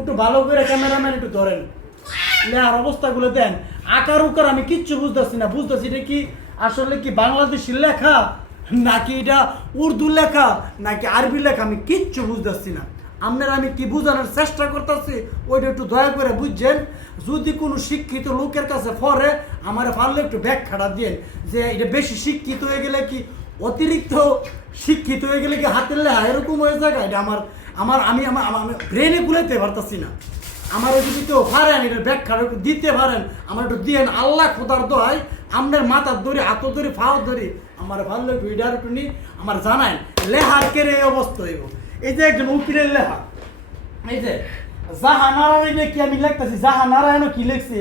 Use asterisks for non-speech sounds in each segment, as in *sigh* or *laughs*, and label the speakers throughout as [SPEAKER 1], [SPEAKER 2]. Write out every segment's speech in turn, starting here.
[SPEAKER 1] একটু ভালো করে ক্যামেরাম্যান একটু ধরেন। লেহার অবস্থাগুলো দেন। আকার উকার আমি কিচ্ছু বুঝতেছি না। বুঝতেছি এটা কি আসলে কি বাংলাদেশি লেখা? নাকি এটা উর্দু লেখা? নাকি আরবি লেখা? আমি কিচ্ছু বুঝতেছি না। আপনারা আমি কি বোঝানোর চেষ্টা করতেছি, ওইটা একটু দয়া করে বুঝছেন? যদি কোনো শিক্ষিত লোকের কাছে পরে আমার পারলে একটু ব্যাখ্যাটা দিয়ে যে এটা বেশি শিক্ষিত হয়ে গেলে কি অতিরিক্ত শিক্ষিত হয়ে গেলে কি হাতের লেখা এরকম হয়ে যায়? এটা আমার আমার, আমি আমার আমি ব্রেনে গুলাইতে পারতাছি না। আমার যদি কেউ পারেন এটা ব্যাখ্যা দিতে পারেন আমার একটু দিয়েন আল্লাহ খোদার দোহাই আপনার মাথার দড়ি হাত ধরি ফাও ধরি আমার ভালো একটু ইডার একটু নি, আমার জানায় লেহার কেড়ে এই অবস্থা হইব। এই যে একজন উকিলের লেহা। এই যে জাহানারা কি আমি লিখতেছি? জাহানারা এনে কি লিখছি?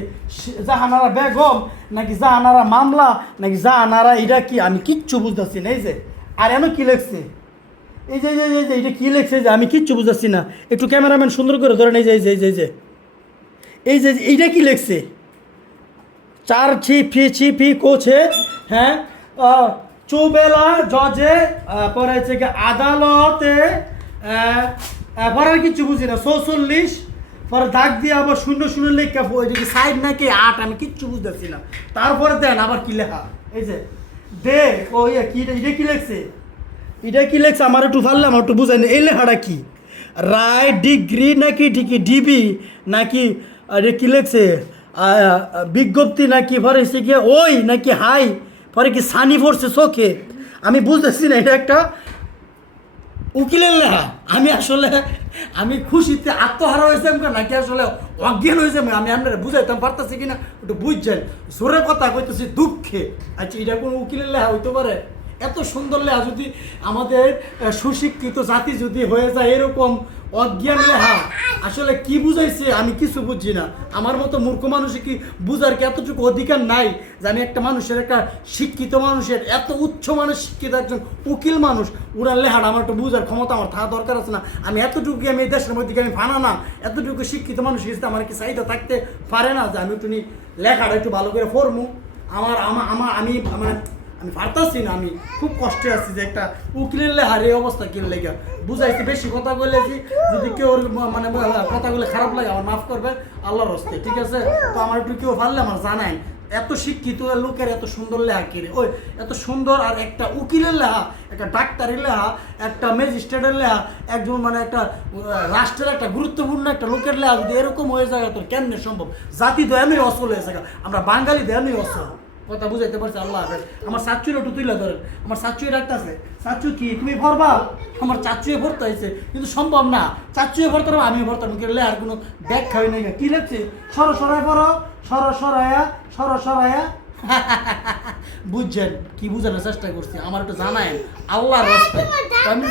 [SPEAKER 1] জাহানারা বেগম, নাকি জাহানারা মামলা, নাকি জাহানারা এটা কি? আমি কিচ্ছু বুঝতেছি না। এই যে, আর এনে কি লিখছে? এই যে এই যে এটা কি লিখছে যে আমি কিচ্ছু বুঝতেছি না একটু ক্যামেরাম্যান সুন্দর করে ধরেন এই যে এই যে এই যে এই যে এইটা কি লিখছে চার ছি ফি ছি ফি কোছে হ্যাঁ চুবেলা জজে পরে হচ্ছে কি আদালতে পরে আর কিছু বুঝি না চৌচল্লিশ পরে দাগ দিয়ে আবার শূন্য শূন্য লেখা ওই যে সাইড নাকি আট আমি কিচ্ছু বুঝতেছি না তারপরে দেন আবার কি লেখা এই যে দে ও ইয়ে কি এটা কি লেখছে এটা কি লেখছে? আমার একটু পারলাম একটু বুঝাই এই লেখাটা কি? রায় ডিগ্রি নাকি ঠিকই ডিবি নাকি, আরে কি লেখছে? বিজ্ঞপ্তি নাকি পরে কি ওই নাকি হাই, পরে কি সানি পড়ছে চোখে? আমি বুঝতেছি না, এটা একটা উকিলের লেখা। আমি আসলে, আমি খুশিতে আত্মহারা হয়েছে নাকি আসলে অজ্ঞান হয়েছে আমি আপনারা বুঝাইতাম, পারতেছি কিনা? একটু বুঝছেন? জোরে কথা কইতেছি, দুঃখে। আচ্ছা এটা কোনো উকিলের লেখা হইতে পারে? এত সুন্দর লেহা যদি আমাদের সুশিক্ষিত জাতি যদি হয়ে যায় এরকম অজ্ঞান লেহা, আসলে কি বুঝাইছে আমি কিছু বুঝছি না। আমার মতো মূর্খ মানুষের কি বুঝার কি এতটুকু অধিকার নাই যে আমি একটা মানুষের, একটা শিক্ষিত মানুষের, এত উচ্চ মানুষ শিক্ষিত একজন উকিল মানুষ ওনার লেহাটা আমার একটু বুঝার ক্ষমতা আমার থাকা দরকার আছে না। আমি এতটুকু আমি এই দেশের মধ্যে আমি ফানা না? এতটুকু শিক্ষিত মানুষ হিসেবে আমার কি চাহিদা থাকতে পারে না যে আমি একটু লেখাটা একটু ভালো করে আমার আমার আমার আমি, আমার আমি পারতাছি না, আমি খুব কষ্টে আছি যে একটা উকিলের লেহার এই অবস্থা কি লেগে? বুঝাইছি, বেশি কথা বলেছি, যদি কেউ মানে কথাগুলো খারাপ লাগে, আমার মাফ করবে, আল্লাহর হস্তে, ঠিক আছে? তো আমার একটু কেউ পারলে আমার জানাই এত শিক্ষিত লোকের এত সুন্দর লেহা কিনে ওই, এত সুন্দর আর একটা উকিলের লেহা, একটা ডাক্তারের লেহা, একটা ম্যাজিস্ট্রেটের লেহা, একজন মানে একটা রাষ্ট্রের একটা গুরুত্বপূর্ণ একটা লোকের লেহা, যদি এরকম হয়ে যায়, তোর কেমনে সম্ভব? জাতি দয়ামই অসল হয়ে যায়। আমরা বাঙালি দয়ামই অসল। কথা বুঝাইতে পারছি আল্লাহ হাফেজ। আমার চাচুর একটু তুলে ধরেন। আমার চাচুই রাখতেছে চাচু কি তুমি ভরবা? আমার চাচুয়ে ভরতে হয়েছে কিন্তু সম্ভব না। চাচুয়ে ভরতে পারব আমিও ভরতাম কিন্তু আর কোনো ব্যাগ খাই নাই কি লিখছে সর সরাই পড়ো সর সরাইয়া সর সরাইয়া *laughs* বুঝছেন কি বুঝানোর চেষ্টা করছি? আমার একটু জানায় আল্লাহর রাস্তায়। আমি